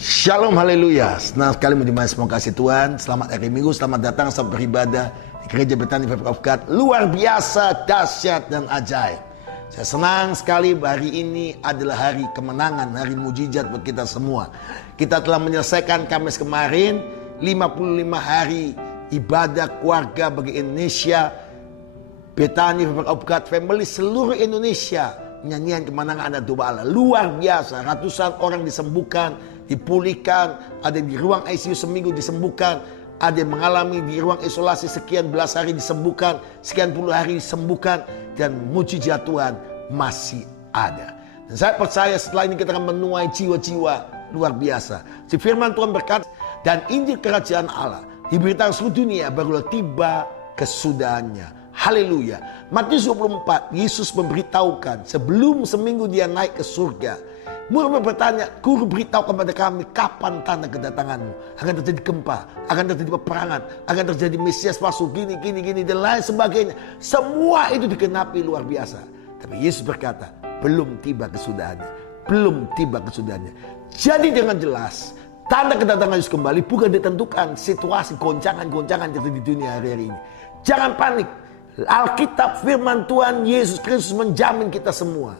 Shalom, haleluya. Senang sekali menjumpai semua kasih Tuhan. Selamat hari Minggu, selamat datang, selamat beribadah di Gereja Bethany Family of God. Luar biasa, dahsyat dan ajaib. Saya senang sekali hari ini adalah hari kemenangan, hari mujizat buat kita semua. Kita telah menyelesaikan Kamis kemarin 55 hari ibadah keluarga bagi Indonesia. Bethany Family of God Family seluruh Indonesia. Nyanyian kemenangan ada doa Allah. Luar biasa, ratusan orang disembuhkan, dipulihkan, ada di ruang ICU seminggu disembuhkan, ada yang mengalami di ruang isolasi sekian belas hari disembuhkan, sekian puluh hari disembuhkan, dan mujizat Tuhan masih ada. Dan saya percaya setelah ini kita akan menuai jiwa-jiwa luar biasa. Si firman Tuhan berkata, dan Injil Kerajaan Allah diberitakan seluruh dunia barulah tiba kesudahannya. Haleluya. Matius 24, Yesus memberitahukan sebelum seminggu dia naik ke surga. Murid bertanya, Guru beritahu kepada kami kapan tanda kedatanganmu. Akan terjadi gempa, akan terjadi peperangan, akan terjadi Mesias palsu, gini, dan lain sebagainya. Semua itu digenapi luar biasa. Tapi Yesus berkata, belum tiba kesudahannya. Belum tiba kesudahannya. Jadi dengan jelas, tanda kedatangan Yesus kembali bukan ditentukan situasi goncangan-goncangan yang terjadi di dunia hari-hari ini. Jangan panik. Alkitab firman Tuhan Yesus Kristus menjamin kita semua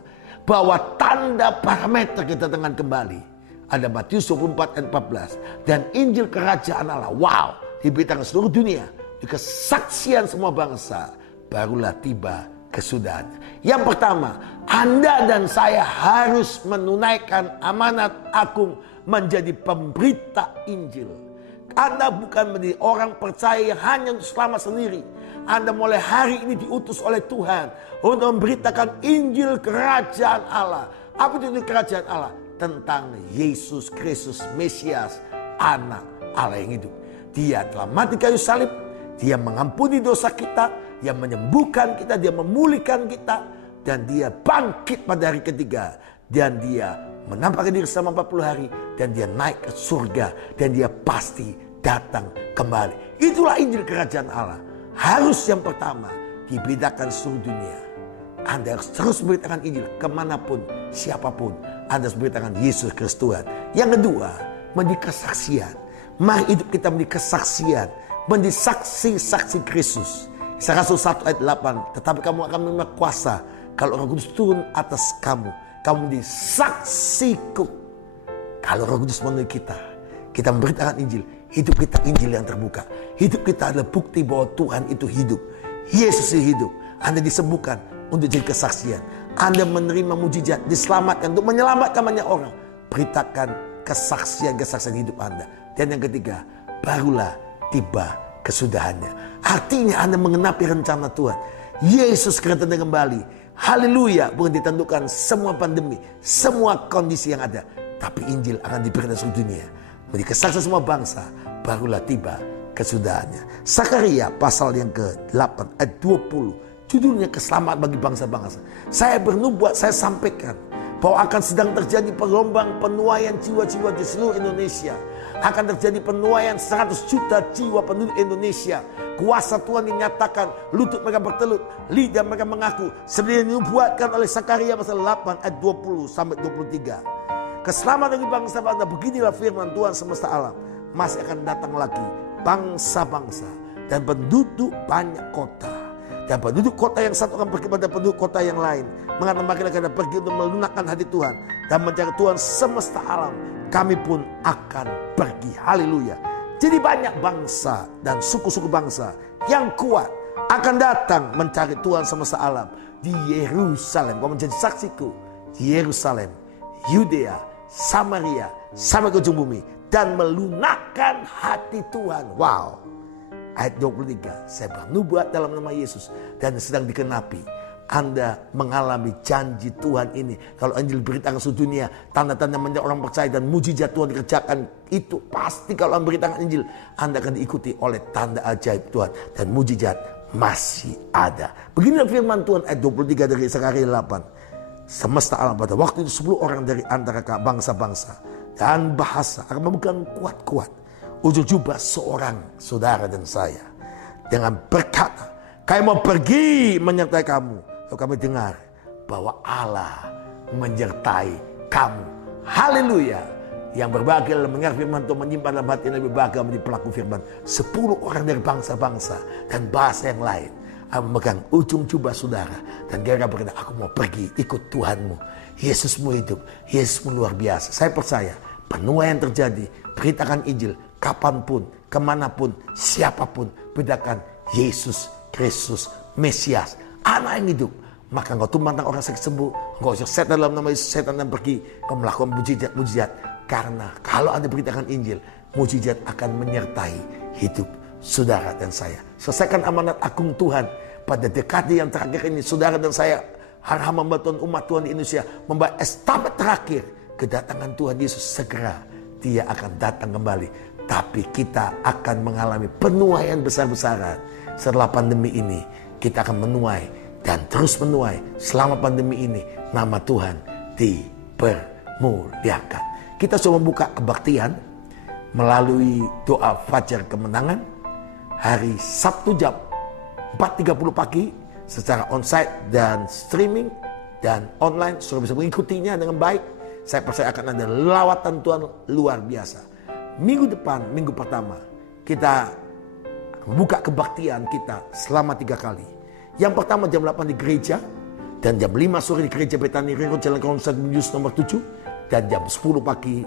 bahwa tanda parameter kedatangan kembali ada Matius 24 ayat 14 dan Injil Kerajaan Allah. Wow, diberitakan seluruh dunia, di kesaksian semua bangsa, barulah tiba kesudahan. Yang pertama, Anda dan saya harus menunaikan amanat agung menjadi pemberita Injil. Anda bukan menjadi orang percaya yang hanya untuk selamat sendiri. Anda mulai hari ini diutus oleh Tuhan untuk memberitakan Injil Kerajaan Allah. Apa itu Injil Kerajaan Allah? Tentang Yesus Kristus Mesias, Anak Allah yang hidup. Dia telah mati kayu salib, dia mengampuni dosa kita, dia menyembuhkan kita, dia memulihkan kita, dan dia bangkit pada hari ketiga. Dan dia menampakkan diri selama 40 hari, dan dia naik ke surga, dan dia pasti datang kembali. Itulah Injil Kerajaan Allah. Harus yang pertama diberitakan seluruh dunia. Anda harus terus memberitakan Injil kemanapun, siapapun. Anda harus memberitakan Yesus Kristus Tuhan. Yang kedua, menjadi kesaksian. Mari hidup kita menjadi kesaksian, menjadi saksi-saksi Kristus. Kisah Rasul 1 ayat 8. Tetapi kamu akan menerima kuasa kalau Roh Kudus turun atas kamu. Kamu menjadi saksiku. Kalau Roh Kudus memenuhi kita memberitakan Injil. Hidup kita Injil yang terbuka. Hidup kita adalah bukti bahwa Tuhan itu hidup. Yesus itu hidup. Anda disembuhkan untuk jadi kesaksian. Anda menerima mujizat, diselamatkan untuk menyelamatkan banyak orang. Beritakan kesaksian-kesaksian hidup Anda. Dan yang ketiga, barulah tiba kesudahannya. Artinya Anda mengenapi rencana Tuhan. Yesus kedatangan kembali. Haleluya. Bukan ditentukan semua pandemi, semua kondisi yang ada. Tapi Injil akan diberikan seluruh dunia. Menjadi kesaksian semua bangsa, barulah tiba kesudahannya. Sakaria pasal yang ke-8 ayat 20. Judulnya keselamatan bagi bangsa-bangsa. Saya bernubuat, saya sampaikan bahwa akan sedang terjadi gelombang penuaian jiwa-jiwa di seluruh Indonesia. Akan terjadi penuaian 100 juta jiwa penduduk Indonesia. Kuasa Tuhan dinyatakan, lutut mereka bertelut, lidah mereka mengaku. Seperti yang dinubuatkan oleh Sakaria pasal 8 ayat 20 sampai 23. Keselamatan bagi bangsa-bangsa, beginilah firman Tuhan semesta alam. Masih akan datang lagi bangsa-bangsa dan penduduk banyak kota. Dan penduduk kota yang satu akan pergi pada penduduk kota yang lain. Mengatakan mereka akan pergi untuk melunakkan hati Tuhan dan mencari Tuhan semesta alam. Kami pun akan pergi. Haleluya. Jadi banyak bangsa dan suku-suku bangsa yang kuat akan datang mencari Tuhan semesta alam di Yerusalem. Kau menjadi saksiku di Yerusalem, Yudea, Samaria, sampai ke ujung bumi, dan melunakkan hati Tuhan. Wow. Ayat 23, saya bernubuat dalam nama Yesus dan sedang dikenapi. Anda mengalami janji Tuhan ini. Kalau Injil beritakan seluruh dunia, tanda-tanda menjadi orang percaya dan mujizat Tuhan dikerjakan, itu pasti kalau Anda beritakan Injil, Anda akan diikuti oleh tanda ajaib Tuhan dan mujizat masih ada. Beginilah firman Tuhan ayat 23 dari Sakaria 8. Semesta alam pada waktu itu 10 orang dari antara bangsa-bangsa dan bahasa akan memegang kuat-kuat ujung jubah seorang saudara dan saya dengan berkata, kami mau pergi menyertai kamu. Lalu kami dengar bahwa Allah menyertai kamu. Haleluya. Yang berbahagia dalam mendengar firman Tuhan, menyimpan dalam hati, lebih bahagia menjadi pelaku firman. 10 orang dari bangsa-bangsa dan bahasa yang lain memegang ujung jubah saudara, dan mereka berkata, aku mau pergi ikut Tuhanmu. Yesusmu hidup, Yesusmu luar biasa. Saya percaya penuaian terjadi. Beritakan Injil kapanpun, kemanapun, siapapun. Beritakan Yesus Kristus Mesias, anak yang hidup. Maka engkau tumbangkan orang sakit sembuh, engkau usir setan dalam nama Yesus, setan dan pergi. Engkau melakukan mujizat-mujizat. Karena kalau Anda beritakan Injil, mujizat akan menyertai hidup saudara dan saya. Selesaikan amanat agung Tuhan pada dekade yang terakhir ini. Saudara dan saya harus membantu umat Tuhan di Indonesia membawa estafet terakhir. Kedatangan Tuhan Yesus segera, Dia akan datang kembali. Tapi kita akan mengalami penuaian besar-besaran. Setelah pandemi ini kita akan menuai dan terus menuai. Selama pandemi ini nama Tuhan dipermuliakan. Kita sudah membuka kebaktian melalui doa fajar kemenangan hari Sabtu jam 4.30 pagi secara onsite dan streaming dan online. Sudah bisa mengikutinya dengan baik. Saya percaya akan ada lawatan Tuhan luar biasa. Minggu depan, minggu pertama, kita membuka kebaktian kita selama 3 kali. Yang pertama jam 8 di gereja, dan jam 5 sore di gereja Betani Ringo Jalan Konsep News nomor 7, dan jam 10 pagi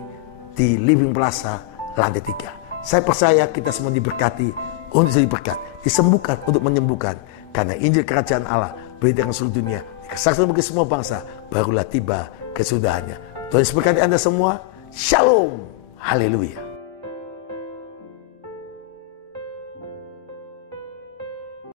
di Living Plaza lantai 3. Saya percaya kita semua diberkati untuk jadi berkat, disembuhkan untuk menyembuhkan. Karena Injil Kerajaan Allah beritakan seluruh dunia, kesaksian bagi semua bangsa, barulah tiba kesudahannya. Tuhan memberkati Anda semua. Shalom. Haleluya.